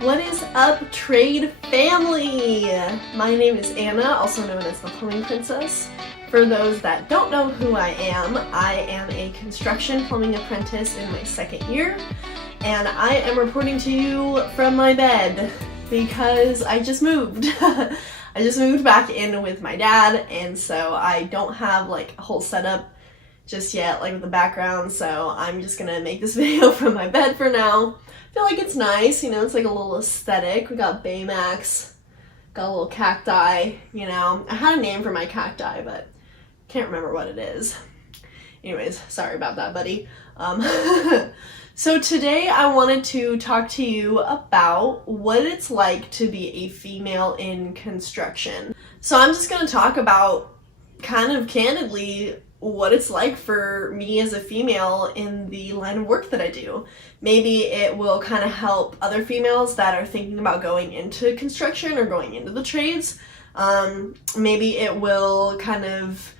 What is up, trade family? My name is Anna, also known as the Plumbing Princess. For those that don't know who I am a construction plumbing apprentice in my second year, and I am reporting to you from my bed because I just moved. I just moved back in with my dad, and so I don't have like a whole setup just yet, like with the background, so I'm just gonna make this video from my bed for now. I feel like it's nice, you know, it's like a little aesthetic. We got Baymax, got a little cacti, you know. I had a name for my cacti, but can't remember what it is. Anyways, sorry about that, buddy. So today I wanted to talk to you about what it's like to be a female in construction. So I'm just gonna talk about kind of candidly what it's like for me as a female in the line of work that I do. Maybe it will kind of help other females that are thinking about going into construction or going into the trades. Maybe it will kind of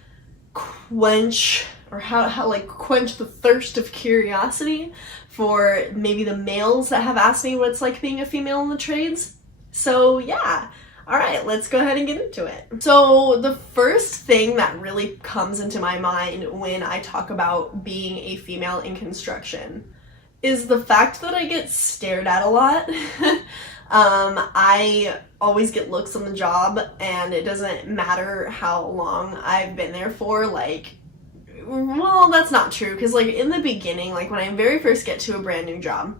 quench the thirst of curiosity for maybe the males that have asked me what it's like being a female in the trades. So yeah. All right, let's go ahead and get into it. So the first thing that really comes into my mind when I talk about being a female in construction is the fact that I get stared at a lot. I always get looks on the job, and it doesn't matter how long I've been there for. Like, well, that's not true, because like in the beginning, like when I very first get to a brand new job,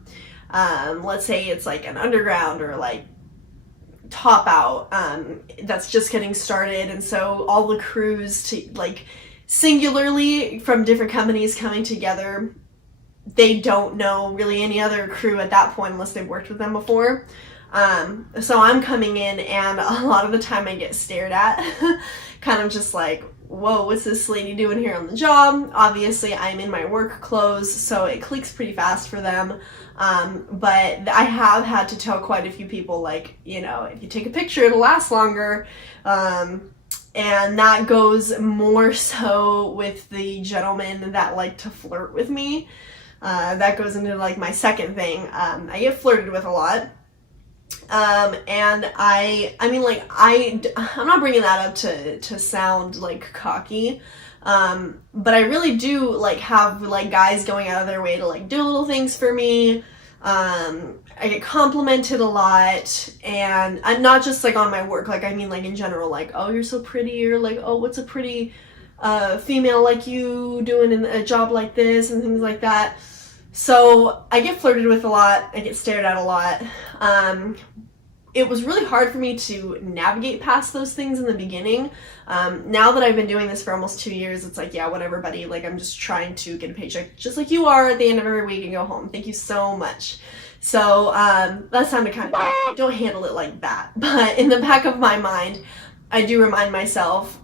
let's say it's like an underground or like top out that's just getting started, and so all the crews to like singularly from different companies coming together, they don't know really any other crew at that point unless they've worked with them before. So I'm coming in, and a lot of the time I get stared at kind of just like, whoa, what's this lady doing here on the job? Obviously I'm in my work clothes, so it clicks pretty fast for them. But I have had to tell quite a few people, like, you know, if you take a picture, it'll last longer. And that goes more so with the gentlemen that like to flirt with me. That goes into like my second thing. I get flirted with a lot. And I'm not bringing that up to sound like cocky. But I really do like have like guys going out of their way to like do little things for me. I get complimented a lot, and I'm not just like on my work, like I mean like in general, like, oh, you're so pretty, or like, oh, what's a pretty female like you doing in a job like this, and things like that. So I get flirted with a lot, I get stared at a lot. It was really hard for me to navigate past those things in the beginning. Now that I've been doing this for almost 2 years, it's like, yeah, whatever, buddy. Like, I'm just trying to get a paycheck just like you are at the end of every week and go home. Thank you so much. So that sounded kind of, don't handle it like that. But in the back of my mind, I do remind myself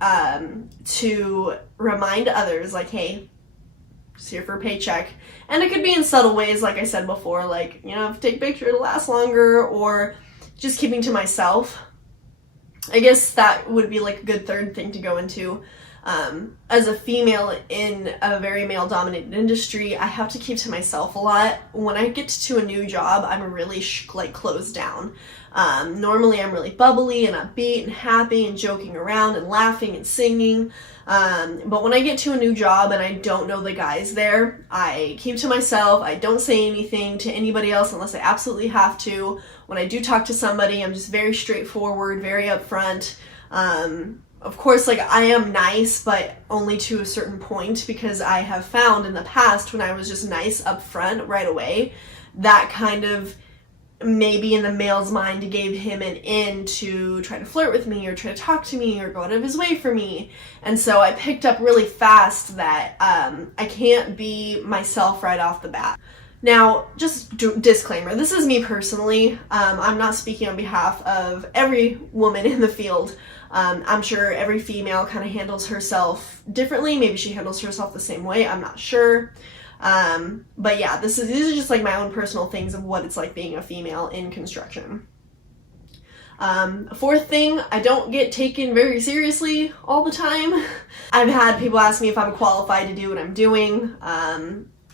to remind others, like, hey, just here for a paycheck. And it could be in subtle ways, like I said before, like, you know, if you take a picture, it'll last longer, or just keeping to myself. I guess that would be like a good third thing to go into. As a female in a very male-dominated industry, I have to keep to myself a lot. When I get to a new job, I'm really like closed down. Normally I'm really bubbly and upbeat and happy and joking around and laughing and singing. But when I get to a new job and I don't know the guys there, I keep to myself. I don't say anything to anybody else unless I absolutely have to. When I do talk to somebody, I'm just very straightforward, very upfront. Of course, like, I am nice, but only to a certain point, because I have found in the past when I was just nice upfront right away, that kind of maybe in the male's mind gave him an in to try to flirt with me or try to talk to me or go out of his way for me. And so I picked up really fast that I can't be myself right off the bat. Now, just disclaimer, this is me personally. I'm not speaking on behalf of every woman in the field. I'm sure every female kind of handles herself differently. Maybe she handles herself the same way. I'm not sure. But yeah, these are just like my own personal things of what it's like being a female in construction. Fourth thing, I don't get taken very seriously all the time. I've had people ask me if I'm qualified to do what I'm doing.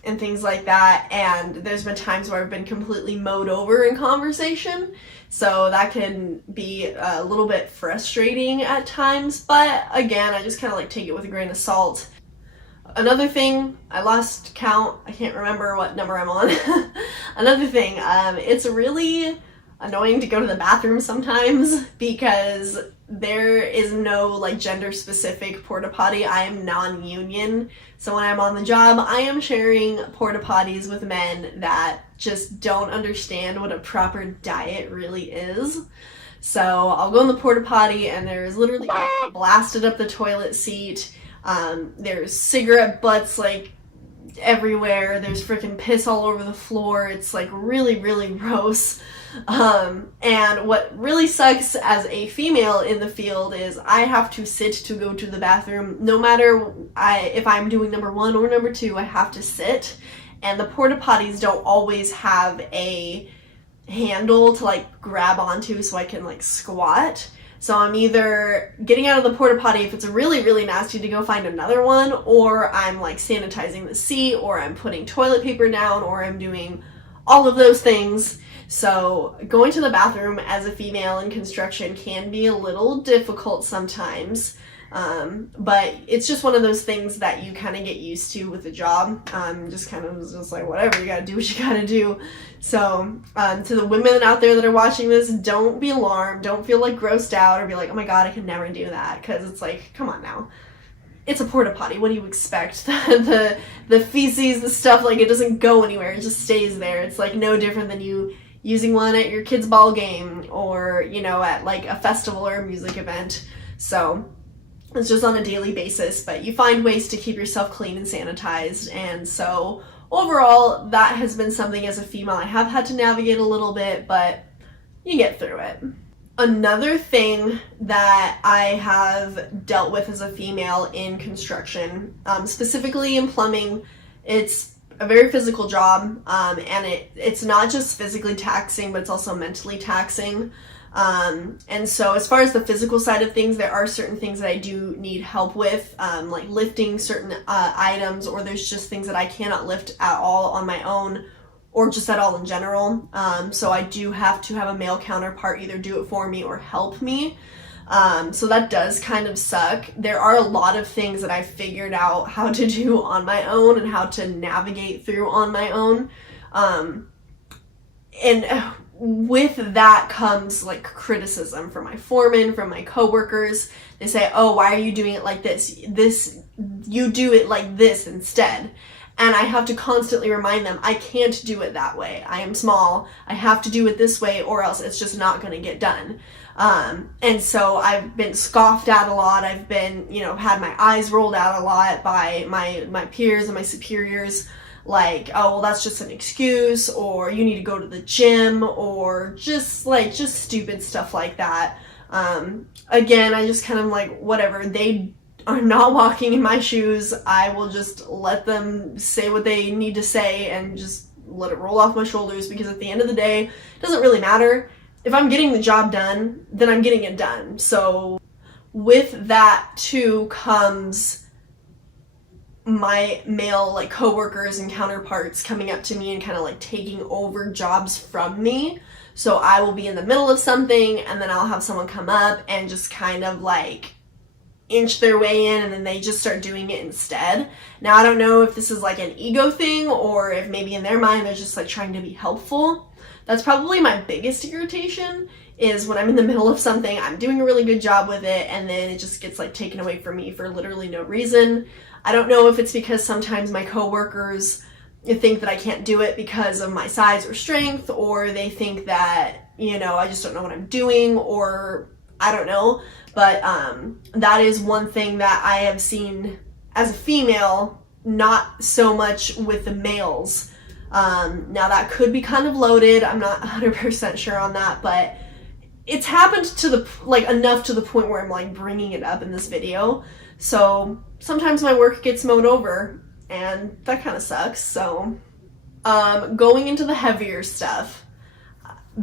and things like that, and there's been times where I've been completely mowed over in conversation, so that can be a little bit frustrating at times, but again, I just kind of like take it with a grain of salt. Another thing, I lost count, I can't remember what number I'm on. Another thing, it's really annoying to go to the bathroom sometimes because there is no like gender specific porta potty. I am non-union, so when I'm on the job I am sharing porta potties with men that just don't understand what a proper diet really is. So I'll go in the porta potty and there's literally blasted up the toilet seat. There's cigarette butts like everywhere. There's freaking piss all over the floor. It's like really, really gross. And what really sucks as a female in the field is I have to sit to go to the bathroom. No matter if I'm doing number 1 or number 2, I have to sit. And the porta potties don't always have a handle to like grab onto so I can like squat. So I'm either getting out of the porta potty if it's really, really nasty to go find another one, or I'm like sanitizing the seat, or I'm putting toilet paper down, or I'm doing all of those things. So going to the bathroom as a female in construction can be a little difficult sometimes. But it's just one of those things that you kind of get used to with the job. Just kind of just like, whatever, you gotta do what you gotta do. So to the women out there that are watching this, don't be alarmed, don't feel like grossed out or be like, oh my god, I could never do that, because it's like, come on now. It's a porta potty, what do you expect? the feces, the stuff, like it doesn't go anywhere, it just stays there. It's like no different than you using one at your kid's ball game or, you know, at like a festival or a music event. So it's just on a daily basis, but you find ways to keep yourself clean and sanitized. And so overall, that has been something as a female I have had to navigate a little bit, but you get through it. Another thing that I have dealt with as a female in construction, specifically in plumbing, it's a very physical job, and it's not just physically taxing, but it's also mentally taxing. And so as far as the physical side of things, there are certain things that I do need help with, like lifting certain items, or there's just things that I cannot lift at all on my own, or just at all in general. So I do have to have a male counterpart either do it for me or help me. So that does kind of suck. There are a lot of things that I figured out how to do on my own and how to navigate through on my own. And with that comes like criticism from my foreman, from my coworkers. They say, oh, why are you doing it like this? You do it like this instead. And I have to constantly remind them, I can't do it that way. I am small. I have to do it this way or else it's just not going to get done. And so I've been scoffed at a lot. I've been, you know, had my eyes rolled out a lot by my peers and my superiors. Like, oh, well, that's just an excuse, or you need to go to the gym, or just stupid stuff like that. Again, I just kind of like, whatever, they are not walking in my shoes. I will just let them say what they need to say and just let it roll off my shoulders, because at the end of the day, it doesn't really matter. If I'm getting the job done, then I'm getting it done. So with that too comes my male like coworkers and counterparts coming up to me and kind of like taking over jobs from me. So I will be in the middle of something and then I'll have someone come up and just kind of like inch their way in, and then they just start doing it instead. Now I don't know if this is like an ego thing or if maybe in their mind they're just like trying to be helpful. That's probably my biggest irritation, is when I'm in the middle of something, I'm doing a really good job with it, and then it just gets like taken away from me for literally no reason. I don't know if it's because sometimes my coworkers think that I can't do it because of my size or strength, or they think that, you know, I just don't know what I'm doing, or I don't know. But that is one thing that I have seen as a female, not so much with the males. Now that could be kind of loaded. I'm not 100% sure on that, but it's happened to the, like, enough to the point where I'm like bringing it up in this video. So sometimes my work gets mowed over, and that kind of sucks. So going into the heavier stuff,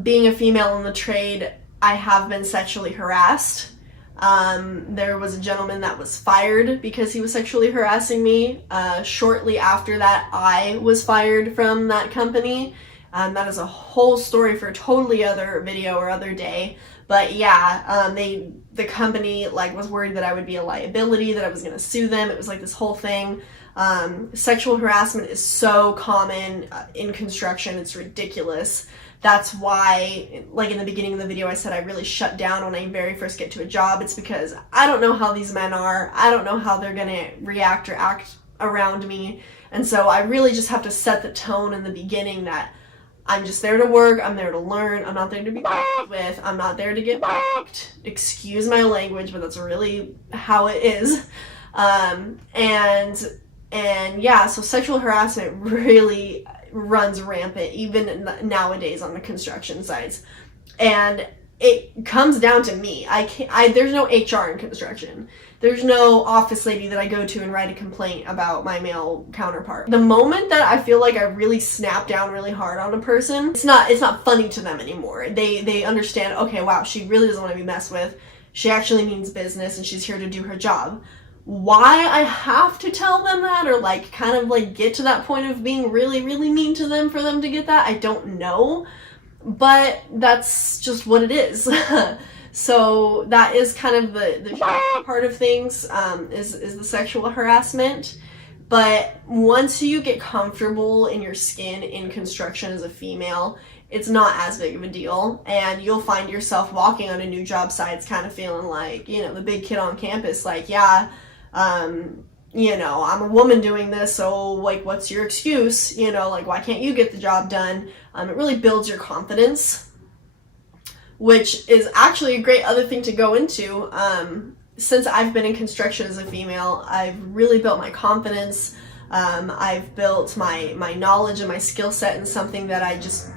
being a female in the trade, I have been sexually harassed. There was a gentleman that was fired because he was sexually harassing me. Shortly after that, I was fired from that company. That is a whole story for a totally other video or other day. But yeah, the company like was worried that I would be a liability, that I was going to sue them. It was like this whole thing. Sexual harassment is so common in construction. It's ridiculous. That's why, like in the beginning of the video, I said I really shut down when I very first get to a job. It's because I don't know how these men are. I don't know how they're going to react or act around me. And so I really just have to set the tone in the beginning that I'm just there to work, I'm there to learn, I'm not there to be f***ed with, I'm not there to get f***ed. Excuse my language, but that's really how it is. And yeah, so sexual harassment really runs rampant, even nowadays on the construction sites. And it comes down to me. There's no HR in construction. There's no office lady that I go to and write a complaint about my male counterpart. The moment that I feel like I really snap down really hard on a person, it's not funny to them anymore. They understand, okay, wow, she really doesn't want to be messed with. She actually means business and she's here to do her job. Why I have to tell them that or like kind of like get to that point of being really, really mean to them for them to get that, I don't know. But that's just what it is. So that is kind of the part of things, is the sexual harassment. But once you get comfortable in your skin in construction as a female, it's not as big of a deal. And you'll find yourself walking on a new job site kind of feeling like, you know, the big kid on campus, like, yeah, you know, I'm a woman doing this, so like, what's your excuse? You know, like, why can't you get the job done? It really builds your confidence, which is actually a great other thing to go into. Since I've been in construction as a female, I've really built my confidence. I've built my knowledge and my skill set in something that I just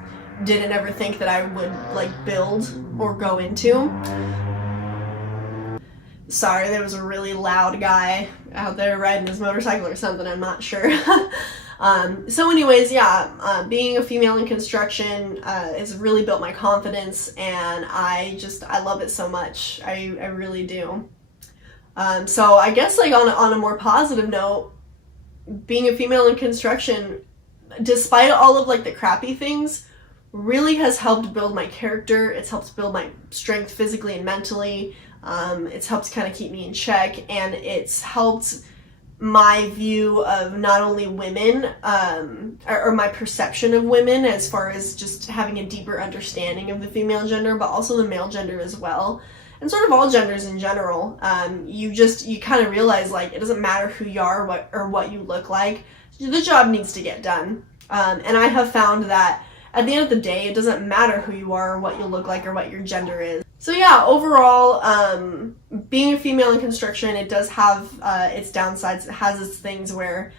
didn't ever think that I would like build or go into. Sorry, there was a really loud guy out there riding his motorcycle or something, I'm not sure. So anyways, yeah, being a female in construction has really built my confidence, and I love it so much. I really do. So I guess like on a more positive note, being a female in construction, despite all of like the crappy things, really has helped build my character. It's helped build my strength physically and mentally. It's helped kind of keep me in check, and it's helped my view of not only women, or my perception of women as far as just having a deeper understanding of the female gender, but also the male gender as well, and sort of all genders in general. You kind of realize like it doesn't matter who you are what you look like, the job needs to get done. And I have found that at the end of the day, it doesn't matter who you are, or what you look like, or what your gender is. So yeah, overall, being a female in construction, it does have its downsides. It has its things where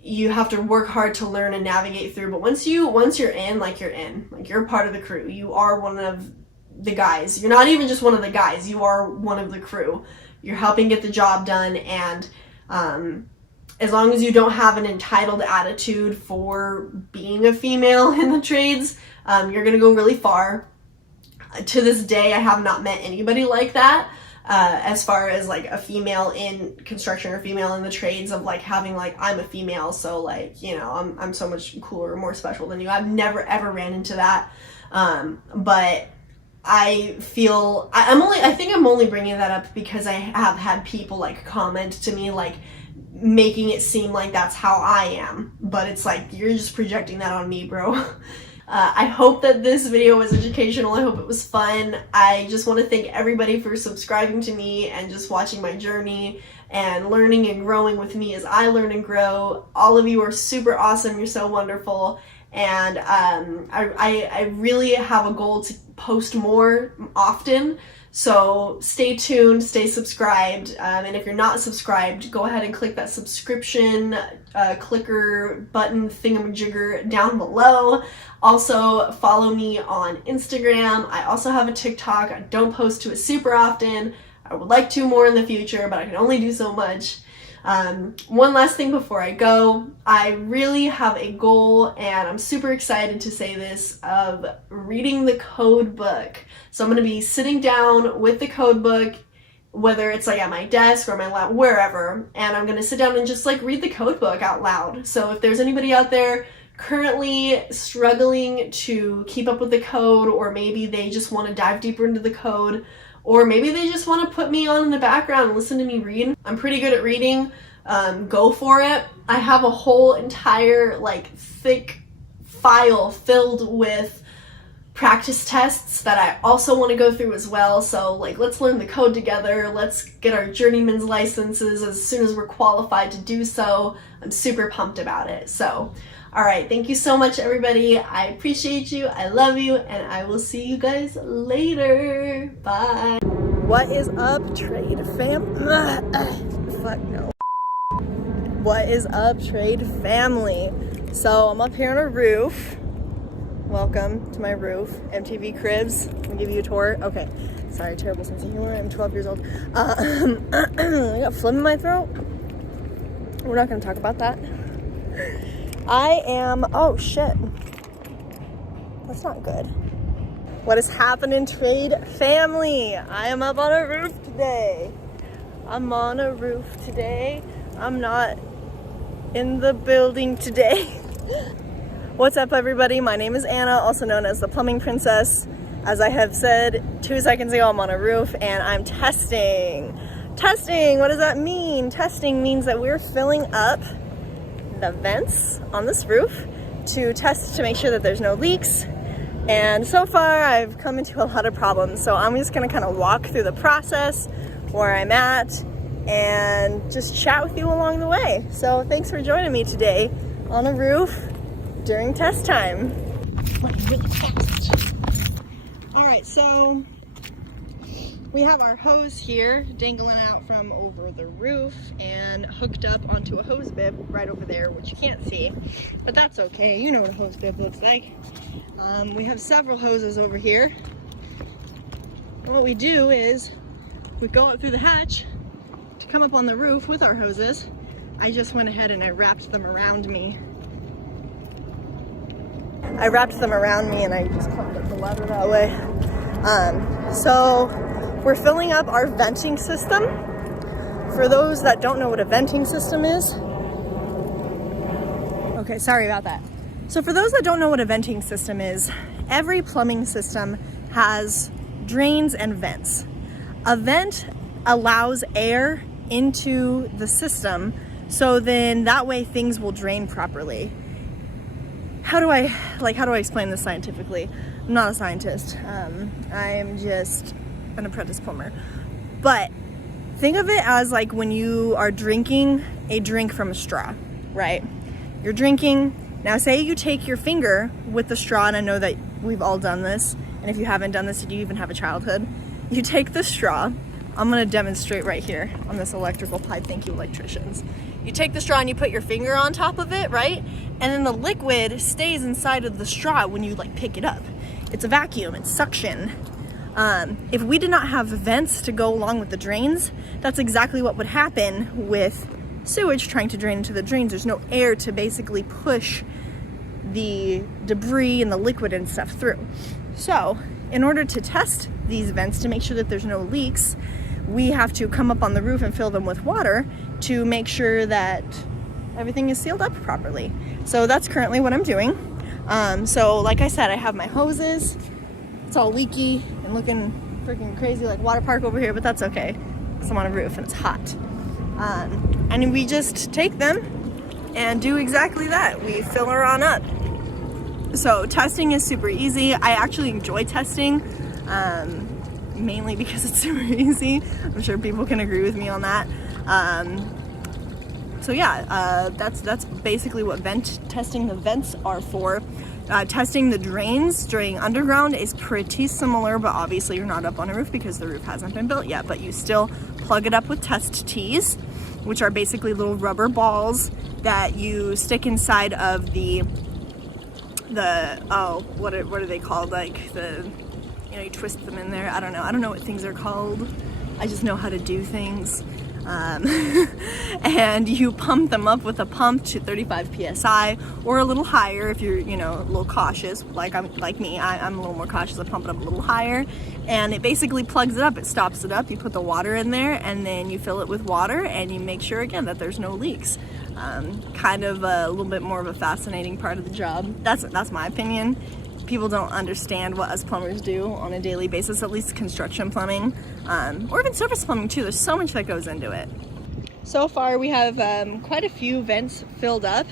you have to work hard to learn and navigate through. But once you're in, like you're part of the crew. You are one of the guys. You're not even just one of the guys. You are one of the crew. You're helping get the job done, and as long as you don't have an entitled attitude for being a female in the trades, you're gonna go really far. To this day, I have not met anybody like that, as far as like a female in construction or female in the trades, of like having like, I'm a female, so like, you know, I'm so much cooler or more special than you. I've never ever ran into that. But I feel I think I'm only bringing that up because I have had people like comment to me like making it seem like that's how I am, but it's like, you're just projecting that on me, bro. I hope that this video was educational. I hope it was fun. I just want to thank everybody for subscribing to me and just watching my journey and learning and growing with me as I learn and grow. All of you are super awesome. You're so wonderful. And I really have a goal to post more often. So stay tuned, stay subscribed, and if you're not subscribed, go ahead and click that subscription clicker button thingamajigger down below. Also, follow me on Instagram. I also have a TikTok. I don't post to it super often. I would like to more in the future, but I can only do so much. One last thing before I go, I really have a goal, and I'm super excited to say this, of reading the code book. So I'm going to be sitting down with the code book whether it's like at my desk or my lap, wherever, and I'm gonna sit down and just like read the code book out loud. So if there's anybody out there currently struggling to keep up with the code, or maybe they just want to dive deeper into the code, or maybe they just want to put me on in the background and listen to me read, I'm pretty good at reading. Go for it. I have a whole entire like thick file filled with practice tests that I also want to go through as well. So like, let's learn the code together. Let's get our journeyman's licenses as soon as we're qualified to do so. I'm super pumped about it. So, all right. Thank you so much, everybody. I appreciate you. I love you. And I will see you guys later. Bye. What is up, trade fam? Fuck no. What is up, trade family? So I'm up here on a roof. Welcome to my roof, MTV Cribs. I'll give you a tour. Okay, sorry, terrible sense of humor. I'm 12 years old. I got phlegm in my throat. We're not going to talk about that. I am, oh shit. That's not good. What is happening, trade family? I am up on a roof today. I'm on a roof today. I'm not in the building today. What's up, everybody? My name is Anna, also known as the Plumbing Princess. As I have said 2 seconds ago, I'm on a roof and I'm testing. Testing, what does that mean? Testing means that we're filling up the vents on this roof to test to make sure that there's no leaks. And so far, I've come into a lot of problems. So I'm just gonna kind of walk through the process, where I'm at, and just chat with you along the way. So thanks for joining me today on a roof during test time. Running really fast. All right, so we have our hose here dangling out from over the roof and hooked up onto a hose bib right over there, which you can't see, but that's okay. You know what a hose bib looks like. We have several hoses over here. And what we do is we go up through the hatch to come up on the roof with our hoses. I just went ahead and I wrapped them around me. And I just climbed up the ladder that way. So we're filling up our venting system. For those that don't know what a venting system is, okay, sorry about that. So for those that don't know what a venting system is, every plumbing system has drains and vents. A vent allows air into the system, so then that way things will drain properly. How do I explain this scientifically? I'm not a scientist. I am just an apprentice plumber. But think of it as like when you are drinking a drink from a straw, right? You're drinking. Now say you take your finger with the straw, and I know that we've all done this, and if you haven't done this, you even have a childhood. You take the straw. I'm gonna demonstrate right here on this electrical pipe. Thank you, electricians. You take the straw and you put your finger on top of it, right? And then the liquid stays inside of the straw when you like pick it up. It's a vacuum, it's suction. If we did not have vents to go along with the drains, that's exactly what would happen with sewage trying to drain into the drains. There's no air to basically push the debris and the liquid and stuff through. So in order to test these vents to make sure that there's no leaks, we have to come up on the roof and fill them with water to make sure that everything is sealed up properly. So that's currently what I'm doing. So like I said, I have my hoses. It's all leaky and looking freaking crazy like water park over here, but that's okay because I'm on a roof and it's hot. And we just take them and do exactly that. We fill her on up. So testing is super easy. I actually enjoy testing, mainly because it's super easy. I'm sure people can agree with me on that. So yeah, that's basically what testing the vents are for. Testing the drains during underground is pretty similar, but obviously you're not up on a roof because the roof hasn't been built yet, but you still plug it up with test tees, which are basically little rubber balls that you stick inside of the what are they called? Like you twist them in there. I don't know what things are called. I just know how to do things. and you pump them up with a pump to 35 psi or a little higher if you're, you know, a little cautious. Like me, I'm a little more cautious. I pump it up a little higher, and it basically plugs it up. It stops it up. You put the water in there, and then you fill it with water, and you make sure again that there's no leaks. Kind of a little bit more of a fascinating part of the job. That's my opinion. People don't understand what us plumbers do on a daily basis, at least construction plumbing, or even surface plumbing too. There's so much that goes into it. So far we have quite a few vents filled up.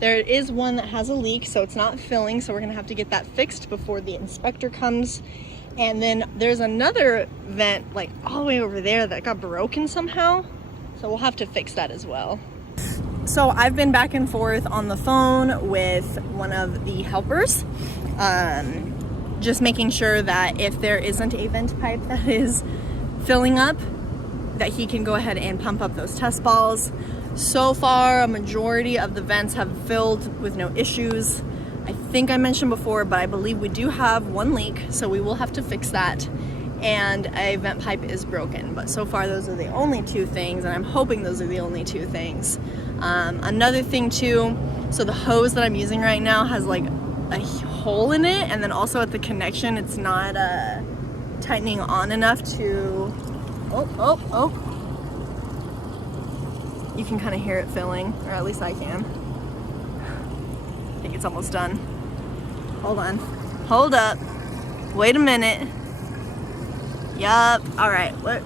There is one that has a leak, so it's not filling, so we're gonna have to get that fixed before the inspector comes. And then there's another vent like all the way over there that got broken somehow, so we'll have to fix that as well. So I've been back and forth on the phone with one of the helpers, just making sure that if there isn't a vent pipe that is filling up, that he can go ahead and pump up those test balls. So far, a majority of the vents have filled with no issues. I think I mentioned before, but I believe we do have one leak, so we will have to fix that. And a vent pipe is broken, but so far those are the only two things, and I'm hoping those are the only two things. Another thing too, so the hose that I'm using right now has like a hole in it, and then also at the connection it's not tightening on enough to, oh, you can kind of hear it filling, or at least I can. I think it's almost done. Hold on, hold up, wait a minute. Yup, all right, wait.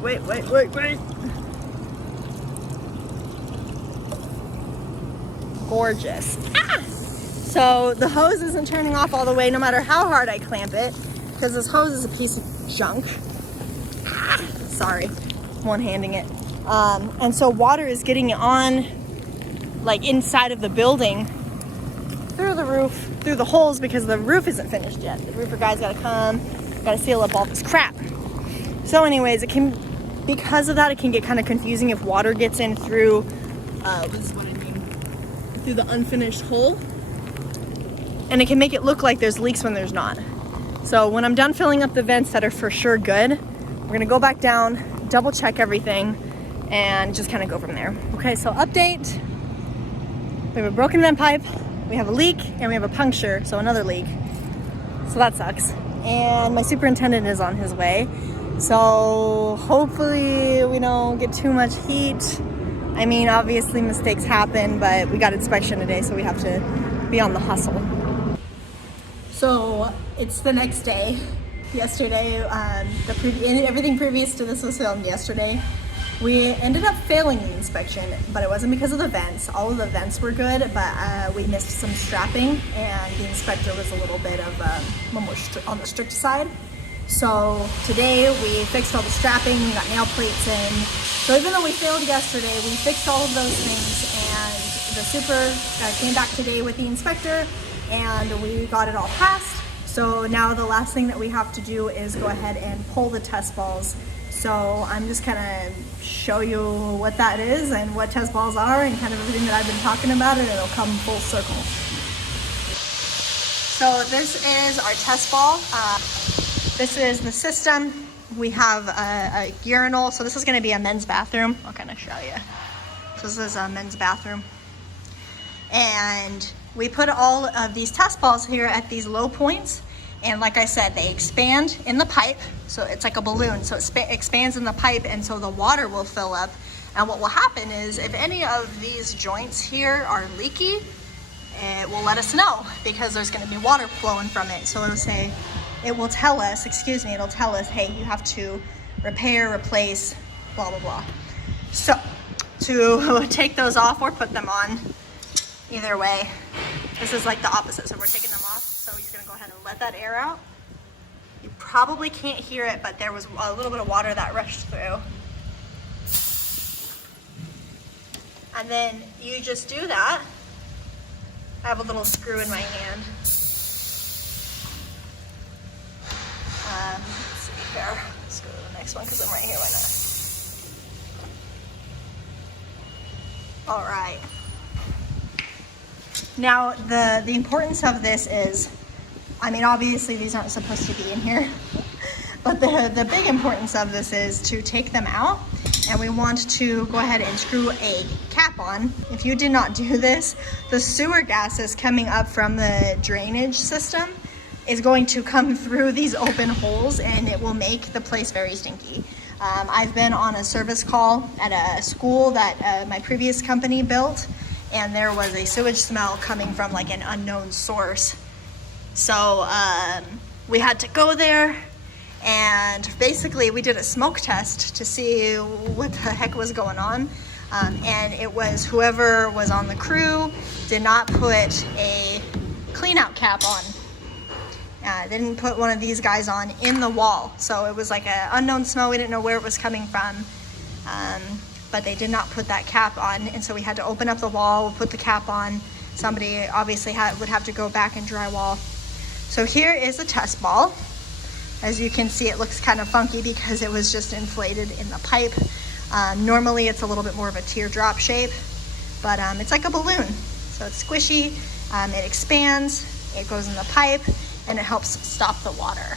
Gorgeous. Ah! So the hose isn't turning off all the way no matter how hard I clamp it, because this hose is a piece of junk. Ah! Sorry, one-handing it. And so water is getting on like inside of the building through the roof, through the holes, because the roof isn't finished yet. The roofer guy's gotta come, gotta seal up all this crap. So anyways, because of that, it can get kind of confusing if water gets in through, through the unfinished hole. And it can make it look like there's leaks when there's not. So when I'm done filling up the vents that are for sure good, we're gonna go back down, double check everything, and just kind of go from there. Okay, so update. We have a broken vent pipe, we have a leak, and we have a puncture, so another leak. So that sucks. And my superintendent is on his way. So hopefully we don't get too much heat. I mean, obviously mistakes happen, but we got inspection today, so we have to be on the hustle. So it's the next day. Yesterday, everything previous to this was filmed yesterday. We ended up failing the inspection, but it wasn't because of the vents. All of the vents were good, but we missed some strapping, and the inspector was a little bit of more on the strict side. So today we fixed all the strapping, we got nail plates in. So even though we failed yesterday, we fixed all of those things, and the super came back today with the inspector, and we got it all passed. So now the last thing that we have to do is go ahead and pull the test balls. So I'm just gonna show you what that is and what test balls are and kind of everything that I've been talking about, and it'll come full circle. So this is our test ball. This is the system. We have a urinal. So this is gonna be a men's bathroom. I'll kind of show you. So this is a men's bathroom. And we put all of these test balls here at these low points. And like I said, they expand in the pipe. So it's like a balloon. So it expands in the pipe, and so the water will fill up. And what will happen is if any of these joints here are leaky, it will let us know, because there's gonna be water flowing from it. So it'll tell us, hey, you have to repair, replace, blah, blah, blah. So to take those off or put them on, either way, this is like the opposite. So we're taking them off. So you're gonna go ahead and let that air out. You probably can't hear it, but there was a little bit of water that rushed through. And then you just do that. I have a little screw in my hand. Let's see here. Let's go to the next one because I'm right here. Why not? All right. Now the importance of this is, I mean, obviously these aren't supposed to be in here, but the big importance of this is to take them out and we want to go ahead and screw a cap on. If you did not do this, the sewer gases coming up from the drainage system is going to come through these open holes, and it will make the place very stinky. I've been on a service call at a school that my previous company built, and there was a sewage smell coming from like an unknown source. So we had to go there, and basically we did a smoke test to see what the heck was going on. And it was whoever was on the crew did not put a clean out cap on. They didn't put one of these guys on in the wall. So it was like an unknown smell. We didn't know where it was coming from. But they did not put that cap on. And so we had to open up the wall, put the cap on. Somebody obviously would have to go back and drywall. So here is a test ball. As you can see, it looks kind of funky because it was just inflated in the pipe. Normally it's a little bit more of a teardrop shape, but it's like a balloon. So it's squishy, it expands, it goes in the pipe, and it helps stop the water.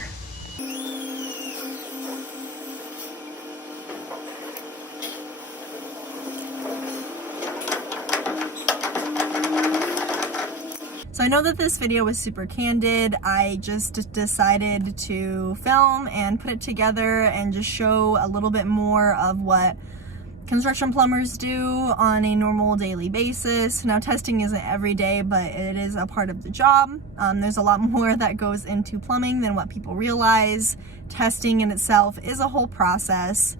So I know that this video was super candid. I just decided to film and put it together and just show a little bit more of what construction plumbers do on a normal daily basis. Now, testing isn't every day, but it is a part of the job. There's a lot more that goes into plumbing than what people realize. Testing in itself is a whole process.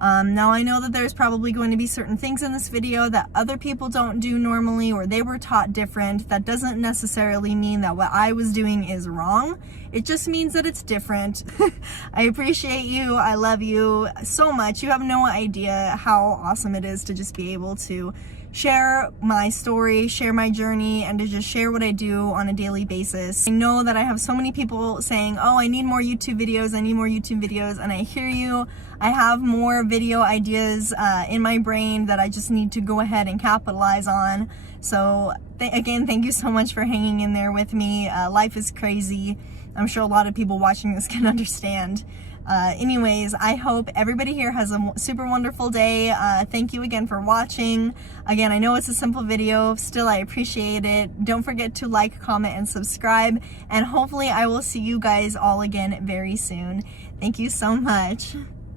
Now I know that there's probably going to be certain things in this video that other people don't do normally, or they were taught different. That doesn't necessarily mean that what I was doing is wrong. It just means that it's different. I appreciate you. I love you so much. You have no idea how awesome it is to just be able to share my story, share my journey, and to just share what I do on a daily basis. I know that I have so many people saying, oh, I need more YouTube videos, I need more YouTube videos, and I hear you. I have more video ideas in my brain that I just need to go ahead and capitalize on. So again, thank you so much for hanging in there with me. Life is crazy. I'm sure a lot of people watching this can understand. Anyways, I hope everybody here has a super wonderful day. Thank you again for watching. Again, I know it's a simple video, still I appreciate it. Don't forget to like, comment, and subscribe, and hopefully I will see you guys all again very soon. Thank you so much.